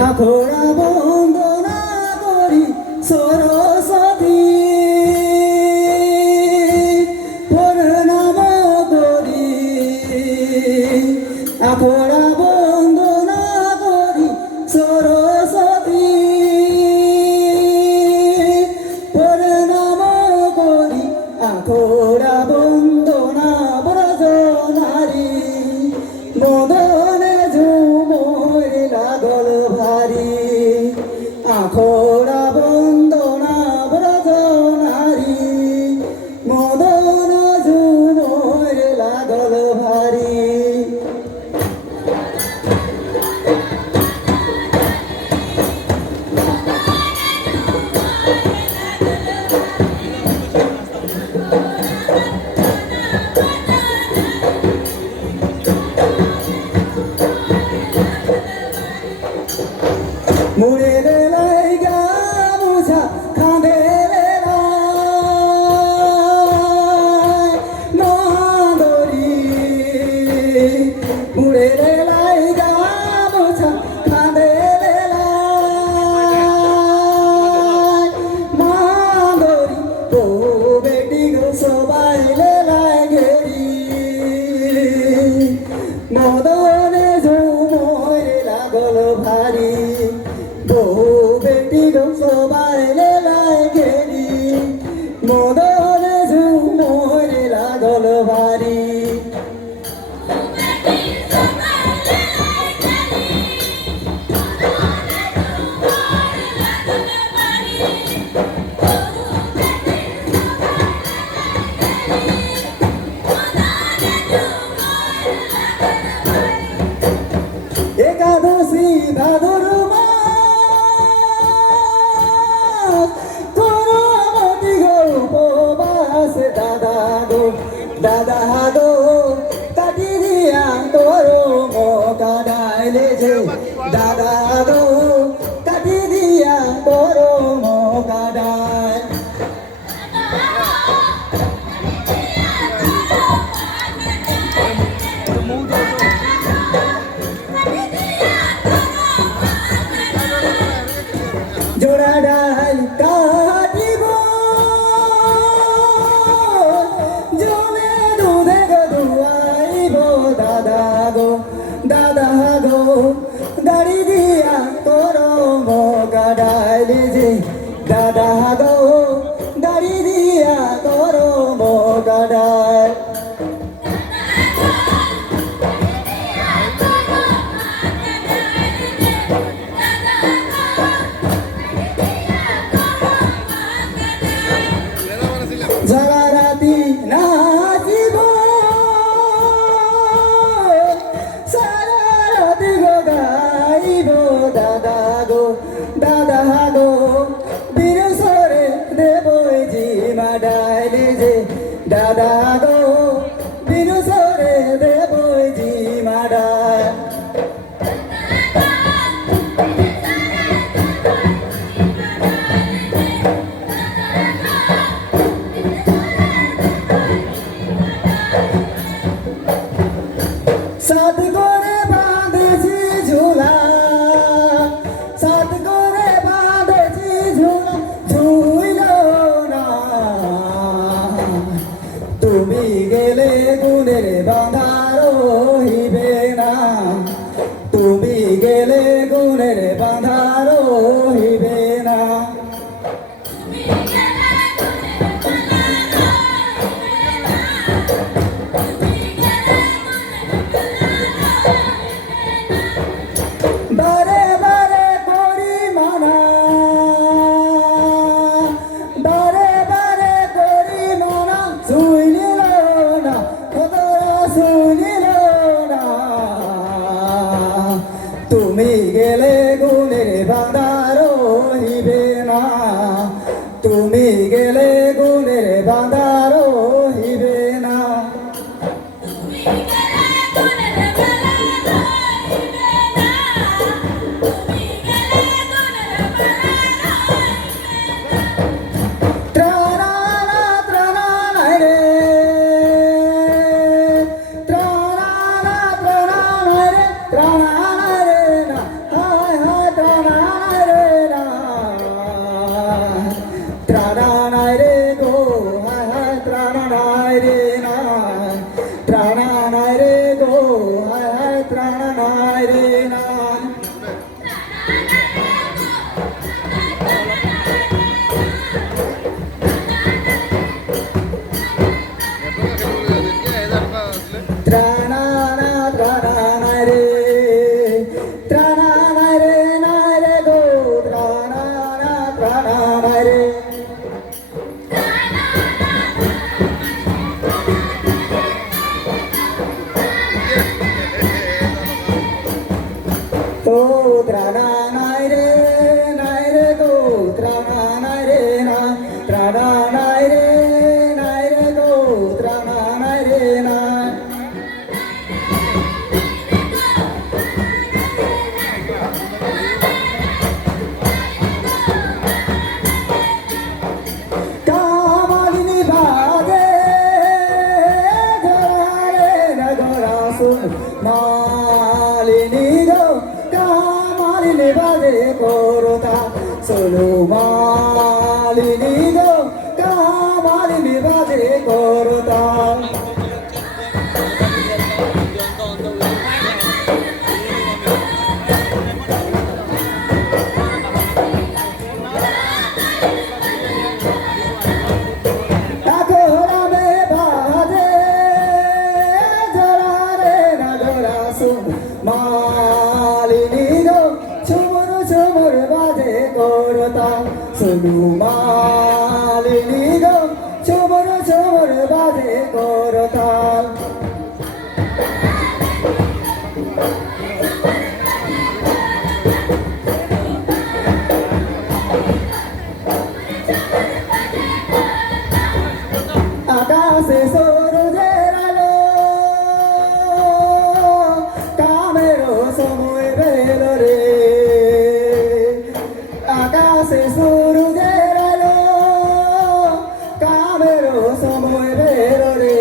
আখড়া বন্দনা করি সরস্বতী প্রণাম করি আখড়া বন্দনা করি সরস্বতী প্রণাম করি আখড়া বন্দনা ব্রজ নারী মদনে ঝুমর লাগল ভারী আখড়া বন্দনা ব্রজ নারী মদন ঝুমর লাগল ভারী মুড়ে লাই গামুছা কাঁধে নদরি মুড়ে লাই গামুছা কাঁধে মাদরি তো বেটি গো সবাই লাই ঘেরি মদনে ঝুমর লাগল ভারী বহু বেটি গো সবাই লাই ঘেরি মদনে ঝুমর লাগল ভারী একাদশী ভাদর মাস করমতি গো উপবাস দাদা গো কাটি দিয়া তোর মকা ডাইলে যে দাদা গো কাটি দিয়া তোর মকা ডাই জোড়া ডাল কাটিব জলে দুধে গো দুয়াইব দাদা গো দাড়ি দিয়া তোর মগা ডাইলে যে দাদা গো দাড়ি দিয়া তোর মগা ডাল সারা রাতি নাচিব সারা রাতি গো গাইব দাদা গো বীরসরে দেব জিমা ডাইলে যে দাদা গো বীরসরে দেব জিমা ডাই সাত করে বাঁধেছি ঝুলা সাত করে বাঁধেছি ঝুলা ঝুইল না তুমি গেলে গুণের বাঁধা রহিবে না তুমি গেলে গুণের বাঁধা রহিবে না বারে বারে করি মানা বারে বারে করি মানা শুনিল না কতরা শুনিল না তুমি গেলে গুণের বাঁধা রহিবে না তুমি গেলে গুণের বাঁধা রহিবে না ত্রাণা Malini go, kamalini bade korota. Solo malini go, kamalini bade korota. Sulu malini go, chumur chumur baje korota. Akase surujher alo, kamero somoy belo re. Akase surujher alo, kamero somoy belo re.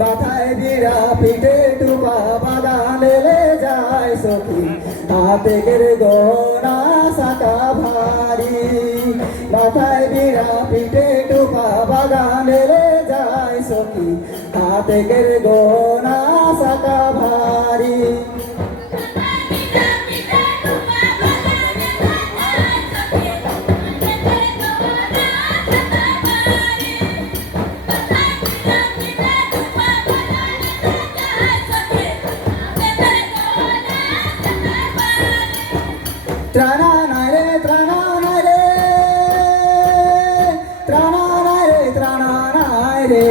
Mathay bira pite tupa bagane le jay sokhi, aate ker gona saka bhari. Mathay bira pite tupa bagane le jay sokhi, aate ker gona saka bhari. Tranana re, tranana re, tranana re, tranana re,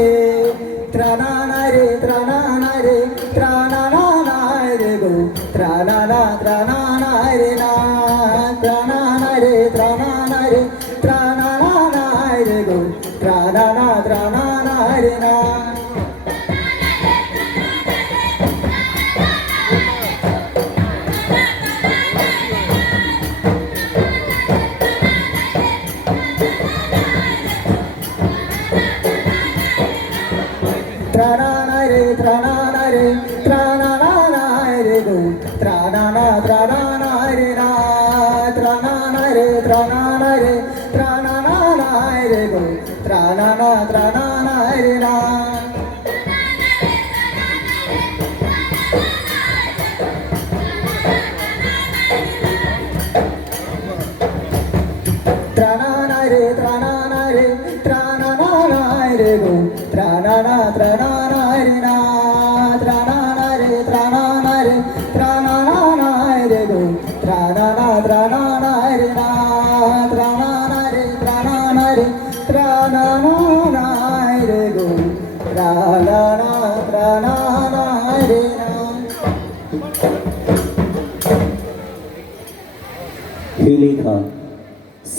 tranana re, tranana re, tranana re go, tranana, tranana re na, tranana re, tranana re, tranana re go, tranana, tranana re na. Tranana re, tranana re, tranana re go, tranana, tranana re na, tranana re, tranana re, tranana re go, tranana, tranana re na. Tranana re, tranana re, tranana re go, tranana, tranana re na, tranana re, tranana re, tranana re go, tranana, tranana re na, tranana re, tranana re, tranana re go, tranana, tranana re na. Hilly Khan.